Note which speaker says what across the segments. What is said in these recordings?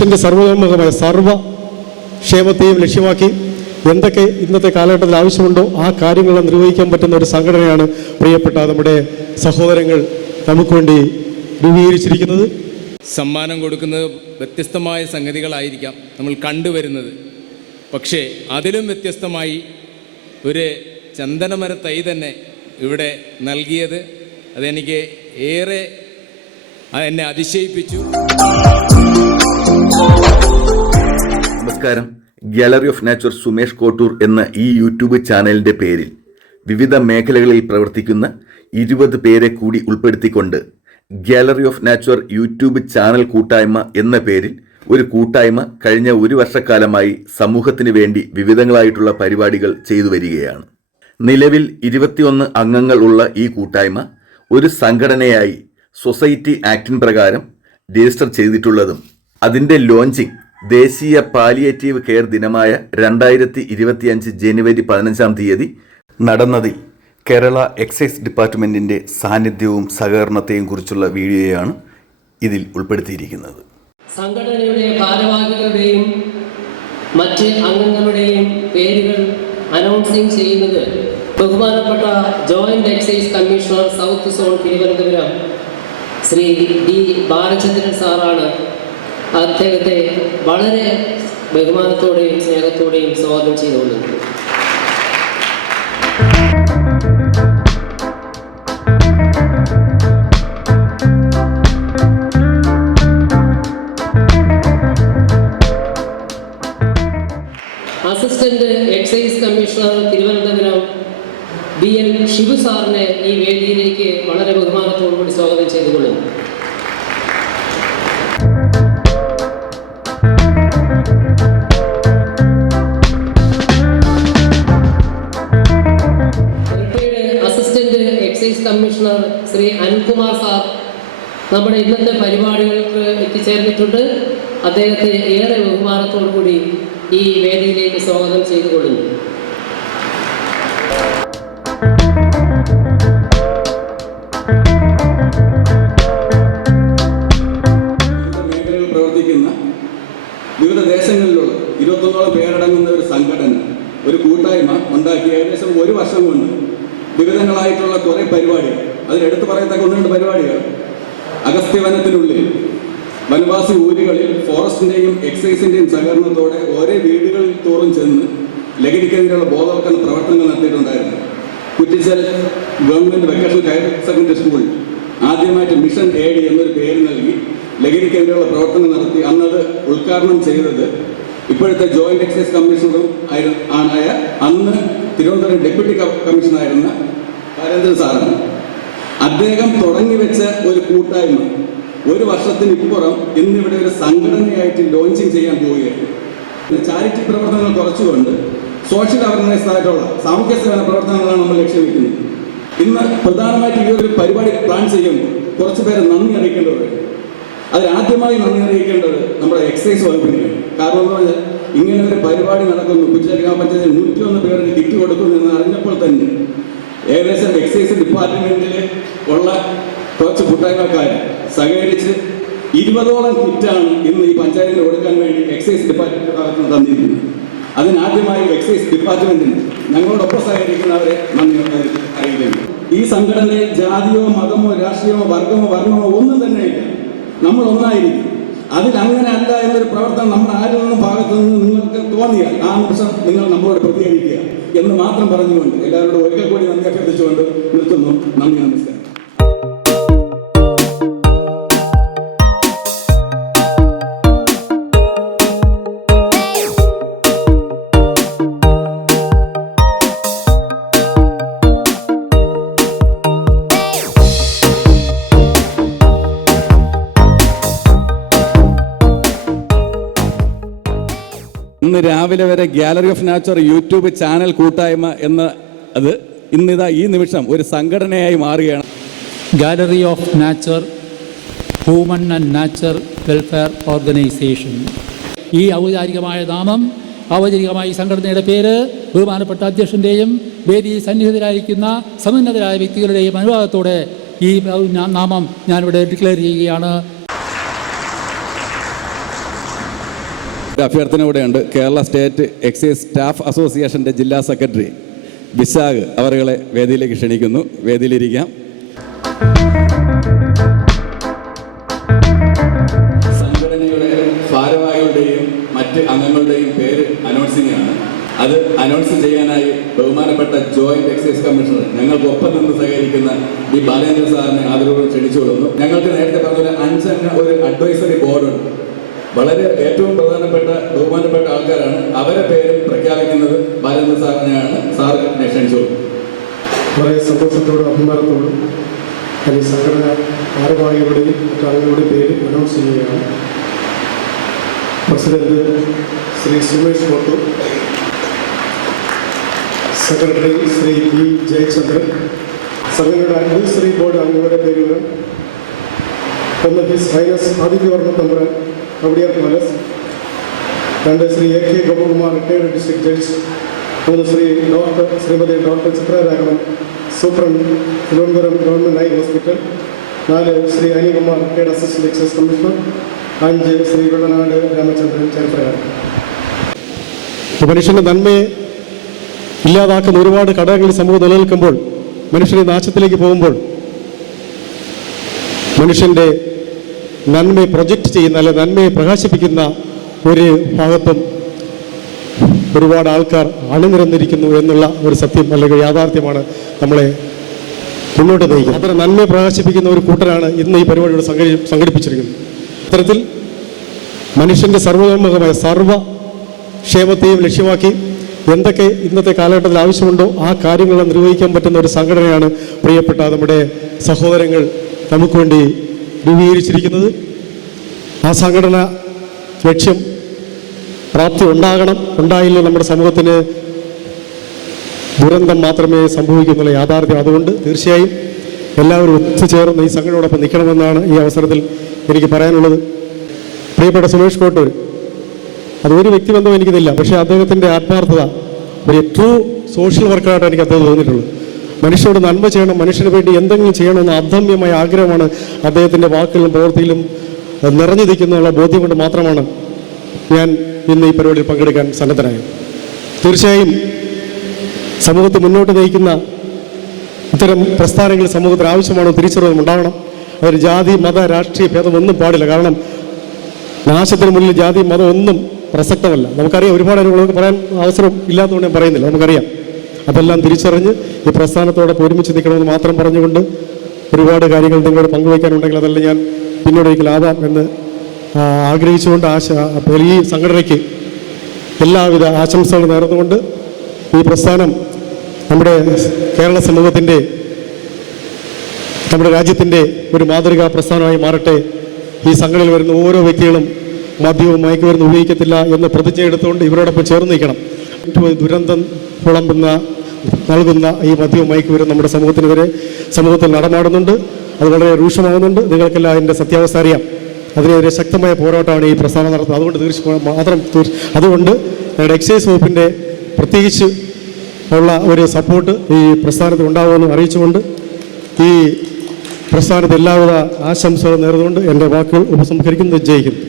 Speaker 1: മനുഷ്യന്റെ സർവതോന്മുഖമായ സർവ ക്ഷേമത്തെയും ലക്ഷ്യമാക്കി എന്തൊക്കെ ഇന്നത്തെ കാലഘട്ടത്തിൽ ആവശ്യമുണ്ടോ ആ കാര്യങ്ങളെ നിർവഹിക്കാൻ പറ്റുന്ന ഒരു സംഘടനയാണ് പ്രിയപ്പെട്ട നമ്മുടെ സഹോദരങ്ങൾ നമുക്ക് വേണ്ടി രൂപീകരിച്ചിരിക്കുന്നത്.
Speaker 2: സമ്മാനം കൊടുക്കുന്നത് വ്യത്യസ്തമായ സംഗതികളായിരിക്കാം നമ്മൾ കണ്ടുവരുന്നത്. പക്ഷേ അതിലും വ്യത്യസ്തമായി ഒരു ചന്ദനമര തൈ തന്നെ ഇവിടെ നൽകിയത് അതെനിക്ക് ഏറെ എന്നെ അതിശയിപ്പിച്ചു.
Speaker 3: നമസ്കാരം. Gallery of nature Sumesh Kottoor എന്ന ഈ യൂട്യൂബ് ചാനലിന്റെ പേരിൽ വിവിധ മേഖലകളിൽ പ്രവർത്തിക്കുന്ന ഇരുപത് പേരെ കൂടി ഉൾപ്പെടുത്തിക്കൊണ്ട് gallery of nature YouTube channel കൂട്ടായ്മ എന്ന പേരിൽ ഒരു കൂട്ടായ്മ കഴിഞ്ഞ ഒരു വർഷക്കാലമായി സമൂഹത്തിന് വേണ്ടി വിവിധങ്ങളായിട്ടുള്ള പരിപാടികൾ ചെയ്തു വരികയാണ്. നിലവിൽ ഇരുപത്തിയൊന്ന് അംഗങ്ങൾ ഉള്ള ഈ കൂട്ടായ്മ ഒരു സംഘടനയായി സൊസൈറ്റി ആക്ടിൻ പ്രകാരം രജിസ്റ്റർ ചെയ്തിട്ടുള്ളതും അതിന്റെ ലോഞ്ചിങ് ദേശീയ പാലിയേറ്റീവ് കെയർ ദിനമായ രണ്ടായിരത്തി ഇരുപത്തിയഞ്ച് ജനുവരി പതിനഞ്ചാം തീയതി നടന്നതിൽ കേരള എക്സൈസ് ഡിപ്പാർട്ട്മെന്റിന്റെ സാന്നിധ്യവും സഹകരണത്തെയും കുറിച്ചുള്ള വീഡിയോയാണ് ഇതിൽ ഉൾപ്പെടുത്തിയിരിക്കുന്നത്.
Speaker 4: സംഘടനയുടെ ഭാരവാഹികളുടെയും മറ്റ് അംഗങ്ങളുടെയും പേരുകൾ അനൗൺസിംഗ് ചെയ്യുന്നത് ബഹുമാനപ്പെട്ട joint excise commissioner south zone Thiruvananthapuram Shri D Balachandran സാറാണ്. അദ്ദേഹത്തെ വളരെ ബഹുമാനത്തോടെയും സ്നേഹത്തോടെയും സ്വാഗതം ചെയ്തുകൊണ്ടിരുന്നു assistant excise commissioner Thiruvananthapuram B N Shivu സാറിനെ ഈ വേദിയിലേക്ക് വളരെ ബഹുമാനത്തോടുകൂടി സ്വാഗതം ചെയ്തുകൊള്ളുന്നു. Excise commissioner Shri Anilkumar sir നമ്മുടെ ഇന്നത്തെ പരിപാടികൾക്ക് എത്തിച്ചേർന്നിട്ടുണ്ട്. അദ്ദേഹത്തെ ഏറെ ബഹുമാനത്തോടു കൂടി ഈ വേദിയിലേക്ക് സ്വാഗതം ചെയ്തുകൊള്ളുന്നു.
Speaker 5: വിവിധ ദേശങ്ങളിലുള്ള ഇരുപത്തൊന്നോളം പേരടങ്ങുന്ന ഒരു സംഘടന ഒരു കൂട്ടായ്മ ഉണ്ടാക്കി ഏകദേശം ഒരു വർഷം കൊണ്ട് വിവിധങ്ങളായിട്ടുള്ള കുറെ പരിപാടികൾ. അതിലെടുത്ത് പറയത്തക്ക ഒന്ന് രണ്ട് പരിപാടികൾ. അഗസ്ത്യവനത്തിനുള്ളിൽ വനവാസി ഊരുകളിൽ ഫോറസ്റ്റിന്റെയും എക്സൈസിന്റെയും സഹകരണത്തോടെ ഓരോ വീടുകളിൽ തോറും ചെന്ന് ലഹരിക്കെതിരെയുള്ള ബോധവൽക്കരണ പ്രവർത്തനങ്ങൾ നടത്തിയിട്ടുണ്ടായിരുന്നു. Kuttichal government vocational higher secondary school ആദ്യമായിട്ട് മിഷൻ എ എന്നൊരു പേര് നൽകി ലഹരിക്കെതിരെയുള്ള പ്രവർത്തനം നടത്തി. അന്നത് ഉദ്ഘാടനം ചെയ്തത് ഇപ്പോഴത്തെ ജോയിന്റ് എക്സൈസ് കമ്മീഷണറും ആണായ അന്ന് തിരുവനന്തപുരം ഡെപ്യൂട്ടി കമ്മീഷണറായിരുന്ന ഹരേന്ദ്രൻ സാറാണ്. അദ്ദേഹം തുടങ്ങി വെച്ച ഒരു കൂട്ടായ്മ ഒരു വർഷത്തിന് ഇപ്പുറം ഇന്നിവിടെ ഒരു സംഘടനയായിട്ട് ലോഞ്ചിങ് ചെയ്യാൻ പോവുകയാണ്. ചാരിറ്റി പ്രവർത്തനങ്ങൾ കുറച്ചുകൊണ്ട് സോഷ്യൽ അവയർനെസ് ആയിട്ടുള്ള സാമൂഹ്യ സേവന പ്രവർത്തനങ്ങളാണ് നമ്മൾ ലക്ഷ്യം വെക്കുന്നത്. ഇന്ന് പ്രധാനമായിട്ട് ഈ ഒരു പരിപാടി പ്ലാൻ ചെയ്യുമ്പോൾ കുറച്ച് പേരെ നന്ദി അറിയിക്കേണ്ടതുണ്ട്. അതിലാദ്യമായി നന്ദി അറിയിക്കേണ്ടത് നമ്മുടെ എക്സൈസ് വകുപ്പിനെയാണ്. കാരണം എന്ന് പറഞ്ഞാൽ ഇങ്ങനെ ഒരു പരിപാടി നടക്കുന്നു. കുറ്റിച്ചാൽ ഗ്രാമപഞ്ചായത്തിൽ നൂറ്റി ഒന്ന് പേർക്ക് കിറ്റ് കൊടുക്കുന്നു എന്ന് അറിഞ്ഞപ്പോൾ തന്നെ ഏകദേശം എക്സൈസ് ഡിപ്പാർട്ട്മെന്റിൽ ഉള്ള കുറച്ച് കൂട്ടായ്മക്കാർ സഹകരിച്ച് ഇരുപതോളം കിറ്റാണ് ഇന്ന് ഈ പഞ്ചായത്തിന് കൊടുക്കാൻ വേണ്ടി എക്സൈസ് ഡിപ്പാർട്ട്മെന്റ് തന്നിരിക്കുന്നത്. അതിനാദ്യമായി എക്സൈസ് ഡിപ്പാർട്ട്മെന്റിന് ഞങ്ങളോടൊപ്പം സഹകരിക്കുന്നവരെ നന്ദി അറിയിക്കുന്നു. ഈ സംഘടനയിൽ ജാതിയോ മതമോ രാഷ്ട്രീയമോ വർഗമോ വർണമോ ഒന്നും തന്നെ ഇല്ല. നമ്മൾ ഒന്നായിരിക്കും. അതിൽ അങ്ങനെ അല്ല എന്നൊരു പ്രവർത്തനം നമ്മുടെ ആരിൽ നിന്നും ഭാഗത്തു നിന്ന് നിങ്ങൾക്ക് തോന്നിയാൽ ആ നിമിഷം നിങ്ങൾ നമ്മളോട് പ്രതികരിക്കുക എന്ന് മാത്രം പറഞ്ഞുകൊണ്ട് എല്ലാവരോടും ഒരിക്കൽ കൂടി നന്ദി അഭ്യർത്ഥിച്ചുകൊണ്ട് നിർത്തുന്നു. നന്ദി നമസ്കാരം.
Speaker 6: ഇന്ന് രാവിലെ വരെ gallery of nature YouTube channel കൂട്ടായ്മ എന്ന അത് ഇന്നിതാ ഈ നിമിഷം ഒരു സംഘടനയായി മാറുകയാണ്.
Speaker 7: Gallery of nature human and nature welfare organisation ഈ ഔപചാരികമായ നാമം ഔപചാരികമായ സംഘടനയുടെ പേര് ബഹുമാനപ്പെട്ട അധ്യക്ഷന്റെയും വേദിയിൽ സന്നിഹിതരായിരിക്കുന്ന സമുന്നതരായ വ്യക്തികളുടെയും അനുവാദത്തോടെ ഈ നാമം ഞാനിവിടെ ഡിക്ലെയർ ചെയ്യുകയാണ്.
Speaker 6: ഒരു അഭ്യർത്ഥന കൂടെയുണ്ട്. കേരള സ്റ്റേറ്റ് എക്സൈസ് സ്റ്റാഫ് അസോസിയേഷന്റെ ജില്ലാ സെക്രട്ടറി ബിശാഖ് അവരുകളെ വേദിയിലേക്ക് ക്ഷണിക്കുന്നു. വേദിയിലിരിക്കാം.
Speaker 5: സംഘടനയുടെ ഭാരവാഹികളുടെയും മറ്റ് അംഗങ്ങളുടെയും പേര് അനൗൺസിംഗ് ആണ് അത് അനൗൺസ് ചെയ്യാനായി ബഹുമാനപ്പെട്ട ജോയിന്റ് എക്സൈസ് കമ്മീഷണർ ഞങ്ങൾക്കൊപ്പം നിന്ന് സഹകരിക്കുന്ന ഈ ബാലേന്ദ്ര സാറിനെ ആദരവോടെ ക്ഷണിച്ചുകൊള്ളുന്നു. ഞങ്ങൾക്ക് നേരത്തെ പറഞ്ഞ ഒരു അഞ്ചംഗ ഒരു അഡ്വൈസറി ബോർഡുണ്ട്. വളരെ ഏറ്റവും പ്രധാനപ്പെട്ട ബഹുമാനപ്പെട്ട ആൾക്കാരാണ്. അവരെ പേര് പ്രഖ്യാപിക്കുന്നത് ബാലചന്ദ്ര സാറിനെയാണ്. സാർ ക്ഷണിച്ചുകൊള്ളുന്നു
Speaker 1: വളരെ സന്തോഷത്തോടും അഭിമാനത്തോടും അല്ലെങ്കിൽ സംഘടന ഭാരവാഹികളുടെയും മറ്റാളുകളുടെ പേര് അനൗൺസ് ചെയ്യുകയാണ്. President Shri Sumesh Kottoor secretary Shri V Jayachandran സംഘടനയുടെ അഡ്വൈസറി ബോർഡ് അംഗങ്ങളുടെ പേരുകൾ ഒന്ന് his highness Adithyavarma Thampuran Kowdiar palace രണ്ട് Shri A K Gopakumar retired district judge മൂന്ന് Shri doctor Shrimati doctor Chithraraghavan superintendent Thiruvananthapuram government eye hospital നാല് Shri Anikumar retired assistant excise commissioner അഞ്ച് ശ്രീ വെള്ളനാട് രാമചന്ദ്രൻ ചരിത്രകാരൻ. മനുഷ്യന്റെ നന്മയെ ഇല്ലാതാക്കുന്ന ഒരുപാട് ഘടകങ്ങൾ സമൂഹം നിലനിൽക്കുമ്പോൾ മനുഷ്യനെ നാശത്തിലേക്ക് പോകുമ്പോൾ മനുഷ്യന്റെ നന്മയെ പ്രൊജക്റ്റ് ചെയ്യുന്ന അല്ലെ നന്മയെ പ്രകാശിപ്പിക്കുന്ന ഒരു ഭാഗത്തും ഒരുപാട് ആൾക്കാർ അണിനിരന്നിരിക്കുന്നു എന്നുള്ള ഒരു സത്യം അല്ലെങ്കിൽ യാഥാർത്ഥ്യമാണ് നമ്മളെ മുന്നോട്ട് നയിക്കുന്നത്. അത്ര നന്മയെ പ്രകാശിപ്പിക്കുന്ന ഒരു കൂട്ടരാണ് ഇന്ന് ഈ പരിപാടിയുടെ സംഘടി സംഘടിപ്പിച്ചിരിക്കുന്നത്. ഇത്തരത്തിൽ മനുഷ്യന്റെ സർവതോന്മുഖമായ സർവ ക്ഷേമത്തെയും ലക്ഷ്യമാക്കി എന്തൊക്കെ ഇന്നത്തെ കാലഘട്ടത്തിൽ ആവശ്യമുണ്ടോ ആ കാര്യങ്ങളെ നിർവഹിക്കാൻ പറ്റുന്ന ഒരു സംഘടനയാണ് പ്രിയപ്പെട്ട നമ്മുടെ സഹോദരങ്ങൾ. നമുക്ക് വേണ്ടി രൂപീകരിച്ചിരിക്കുന്നത്. ആ സംഘടന ലക്ഷ്യം പ്രാപ്തി ഉണ്ടാകണം. ഉണ്ടായില്ല നമ്മുടെ സമൂഹത്തിന്? ദുരന്തം മാത്രമേ സംഭവിക്കുന്നുള്ള യാഥാർത്ഥ്യം അതുകൊണ്ട് തീർച്ചയായും എല്ലാവരും ഒത്തുചേർന്ന് ഈ സംഘടനയോടൊപ്പം നിൽക്കണമെന്നാണ് ഈ അവസരത്തിൽ എനിക്ക് പറയാനുള്ളത്. പ്രിയപ്പെട്ട സുമേഷ് കോട്ടൂർ അത് ഒരു വ്യക്തിബന്ധം എനിക്കിതില്ല പക്ഷേ അദ്ദേഹത്തിന്റെ ആത്മാർത്ഥത ഒരു ട്രൂ സോഷ്യൽ വർക്കായിട്ട് എനിക്ക് അദ്ദേഹം തോന്നിയിട്ടുള്ളൂ. മനുഷ്യരോട് നന്മ ചെയ്യണം മനുഷ്യന് വേണ്ടി എന്തെങ്കിലും ചെയ്യണമെന്ന അദമ്യമായ ആഗ്രഹമാണ് അദ്ദേഹത്തിന്റെ വാക്കുകളിലും പ്രവൃത്തിയിലും നിറഞ്ഞു നിൽക്കുന്നുള്ള ബോധ്യം കൊണ്ട് മാത്രമാണ് ഞാൻ ഇന്ന് ഈ പരിപാടിയിൽ പങ്കെടുക്കാൻ സന്നദ്ധനായത്. തീർച്ചയായും സമൂഹത്തെ മുന്നോട്ട് നയിക്കുന്ന ഇത്തരം പ്രസ്ഥാനങ്ങൾ സമൂഹത്തിന് ആവശ്യമാണോ തിരിച്ചറിവ് ഉണ്ടാവണം അതൊരു ജാതി മത രാഷ്ട്രീയ ഭേദം ഒന്നും പാടില്ല. കാരണം നാശത്തിന് മുന്നിൽ ജാതി മതം ഒന്നും പ്രസക്തമല്ല. നമുക്കറിയാം ഒരുപാട് അനുഭവങ്ങൾ പറയാൻ അവസരം ഇല്ലാത്തതുകൊണ്ട് ഞാൻ പറയുന്നില്ല. നമുക്കറിയാം. അതെല്ലാം തിരിച്ചറിഞ്ഞ് ഈ പ്രസ്ഥാനത്തോടൊപ്പം ഒരുമിച്ച് നിൽക്കണമെന്ന് മാത്രം പറഞ്ഞുകൊണ്ട് ഒരുപാട് കാര്യങ്ങൾ നിങ്ങളോട് പങ്കുവയ്ക്കാനുണ്ടെങ്കിൽ അതെല്ലാം ഞാൻ പിന്നീട് ഒരിക്കൽ ആവാം എന്ന് ആഗ്രഹിച്ചുകൊണ്ട് ആശ ഈ സംഘടനയ്ക്ക് എല്ലാവിധ ആശംസകൾ നേർന്നുകൊണ്ട് ഈ പ്രസ്ഥാനം നമ്മുടെ കേരള സമൂഹത്തിന്റെ നമ്മുടെ രാജ്യത്തിന്റെ ഒരു മാതൃകാ പ്രസ്ഥാനമായി മാറട്ടെ. ഈ സംഘടനയിൽ വരുന്ന ഓരോ വ്യക്തികളും മദ്യവും മയക്കുമരുന്ന് ഉപയോഗിക്കത്തില്ല എന്ന് പ്രതിജ്ഞ എടുത്തുകൊണ്ട് ഇവരോടൊപ്പം ചേർന്ന് നിൽക്കണം. ദുരന്തം പുളമ്പുന്ന നൽകുന്ന ഈ മദ്യവും മയക്കുവരും നമ്മുടെ സമൂഹത്തിനെതിരെ സമൂഹത്തിൽ നടമാടുന്നുണ്ട്. അത് വളരെ രൂക്ഷമാകുന്നുണ്ട്. നിങ്ങൾക്കെല്ലാം അതിന്റെ സത്യാവസ്ഥ അറിയാം. അതിനെതിരെ ശക്തമായ പോരാട്ടമാണ് ഈ പ്രസ്ഥാനം നടത്തുന്നത്. അതുകൊണ്ട് തീർച്ചയായും മാത്രം അതുകൊണ്ട് ഞങ്ങളുടെ എക്സൈസ് വകുപ്പിന്റെ പ്രത്യേകിച്ച് ഉള്ള ഒരു സപ്പോർട്ട് ഈ പ്രസ്ഥാനത്തിൽ ഉണ്ടാകുമെന്ന് അറിയിച്ചുകൊണ്ട് ഈ പ്രസ്ഥാനത്തെ എല്ലാവിധ ആശംസകൾ നേർന്നുകൊണ്ട് എന്റെ വാക്കുകൾ ഉപസംഹരിക്കുന്നു. ജയിക്കുന്നു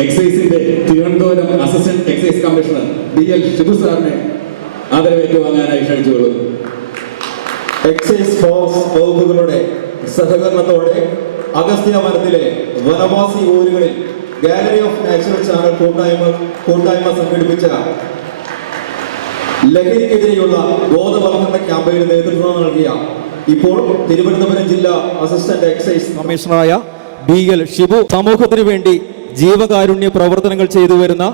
Speaker 5: എക്സൈസിന്റെ Thiruvananthapuram assistant excise commissioner D L Shibu സാറിനെ ആദരവേറ്റ് വാങ്ങാനായി ക്ഷണിച്ചുകൊള്ളുന്നു
Speaker 8: എക്സൈസ് ഫോഴ്സ് വകുപ്പുകളുടെ സഹകരണത്തോടെ അഗസ്ത്യ വനത്തിലെ വനവാസി ഊരുകളിൽ ഗാലറി ഓഫ് നാച്ചുറൽ ചാനൽ കൂട്ടായ്മ കൂട്ടായ്മ സംഘടിപ്പിച്ച ലഹരിക്കെതിരെയുള്ള ബോധവൽക്കരണ ക്യാമ്പയിന് നേതൃത്വം നൽകിയ ഇപ്പോൾ തിരുവനന്തപുരം ജില്ലാ അസിസ്റ്റന്റ് എക്സൈസ് കമ്മീഷണറായ ബി എൽ ഷിബു സമൂഹത്തിനു വേണ്ടി ജീവകാരുണ്യ പ്രവർത്തനങ്ങൾ ചെയ്തു വരുന്ന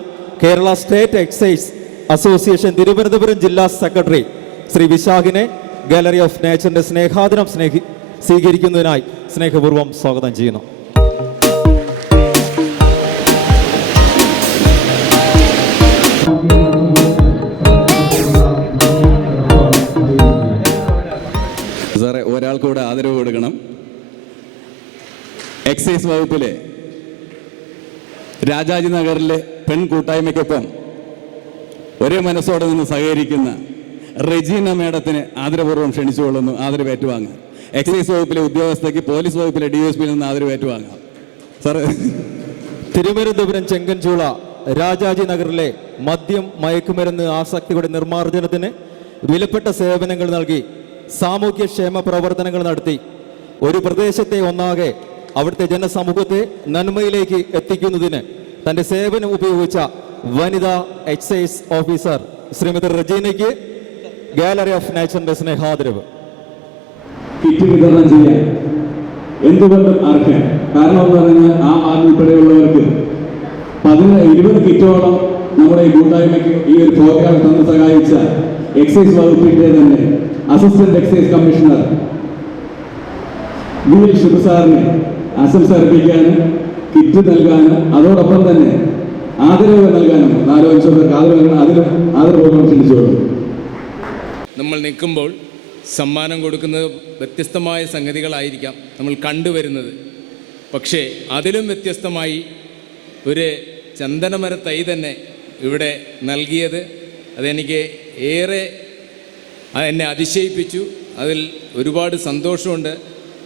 Speaker 8: Kerala state excise association Thiruvananthapuram ജില്ലാ സെക്രട്ടറി ശ്രീ വിശാഖിനെ ഗാലറി ഓഫ് നേച്ചറിന്റെ സ്നേഹാദരം സ്നേഹി സ്വീകരിക്കുന്നതിനായി സ്നേഹപൂർവം സ്വാഗതം ചെയ്യുന്നു.
Speaker 6: സാറേ ഒരാൾക്കൂടെ ആദരവ് കൊടുക്കണം. എക്സൈസ് വകുപ്പിലെ രാജാജി നഗറിലെ പെൺ കൂട്ടായ്മയ്ക്കൊപ്പം ഒരേ മനസ്സോടെ നിന്ന് സഹകരിക്കുന്ന റെജീന മേഡത്തിന് ആദരപൂർവം ക്ഷണിച്ചുകൊള്ളുന്നു ആദരവ് ഏറ്റുവാങ്ങാം. എക്സൈസ് വകുപ്പിലെ ഉദ്യോഗസ്ഥയ്ക്ക് പോലീസ് വകുപ്പിലെ ഡി എസ് പിയിൽ നിന്ന് ആദരവ് ഏറ്റുവാങ്ങാം. സാറ്.
Speaker 8: തിരുവനന്തപുരം ചെങ്കൻചൂള രാജാജി നഗറിലെ മദ്യം മയക്കുമരുന്ന് ആസക്തിയുടെ നിർമ്മാർജനത്തിന് വിലപ്പെട്ട സേവനങ്ങൾ നൽകി സാമൂഹ്യക്ഷേമ പ്രവർത്തനങ്ങൾ നടത്തി. ഒരു പ്രദേശത്തെ ഒന്നാകെ അവിടുത്തെ ജനസമൂഹത്തെ നന്മയിലേക്ക് എത്തിക്കുന്നതിന് തന്റെ സേവനം ഉപയോഗിച്ച വനിതാ എക്സൈസ് ഓഫീസർ ശ്രീമതി റജീനയ്ക്ക് ഗാലറി ഓഫ് നേച്ചറിന്റെ സ്നേഹാദരവ്.
Speaker 5: കിറ്റ് വിതരണം കാരണം നമ്മുടെ ഈ കൂട്ടായ്മയ്ക്ക് ഈ ഒരു പ്രോഗ്രാം തന്ന് സഹായിച്ച എക്സൈസ് വകുപ്പിന്റെ തന്നെ? Assistant excise commissioner V L Shiva സാറിന് ആശംസ അർപ്പിക്കാനും കിറ്റ് നൽകാനും അതോടൊപ്പം തന്നെ ആദരവ് നൽകാനും നാലോ അഞ്ചോ ആദരവ് അതിലും അതിനും ആദരപൂർവം ക്ഷണിച്ചുകൊള്ളു
Speaker 2: നമ്മൾ നിൽക്കുമ്പോൾ സമ്മാനം കൊടുക്കുന്നത് വ്യത്യസ്തമായ സംഗതികളായിരിക്കാം നമ്മൾ കണ്ടുവരുന്നത്. പക്ഷേ അതിലും വ്യത്യസ്തമായി ഒരു ചന്ദനമര തൈ തന്നെ ഇവിടെ നൽകിയത്. അതെനിക്ക് ഏറെ എന്നെ അതിശയിപ്പിച്ചു. അതിൽ ഒരുപാട് സന്തോഷമുണ്ട്.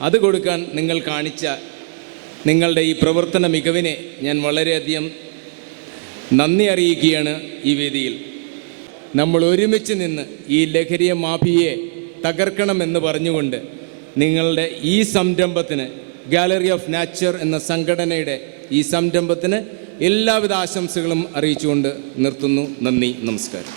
Speaker 2: അത് കൊടുക്കാൻ നിങ്ങൾ കാണിച്ച നിങ്ങളുടെ ഈ പ്രവർത്തന മികവിനെ ഞാൻ വളരെയധികം നന്ദി അറിയിക്കുകയാണ് ഈ വേദിയിൽ. നമ്മൾ ഒരുമിച്ച് നിന്ന് ഈ ലഹരിയ മാഫിയെ തകർക്കണമെന്ന് പറഞ്ഞുകൊണ്ട് നിങ്ങളുടെ ഈ സംരംഭത്തിന് ഗാലറി ഓഫ് നാച്ചർ എന്ന സംഘടനയുടെ ഈ സംരംഭത്തിന് എല്ലാവിധ ആശംസകളും അറിയിച്ചുകൊണ്ട് നിർത്തുന്നു. നന്ദി നമസ്കാരം.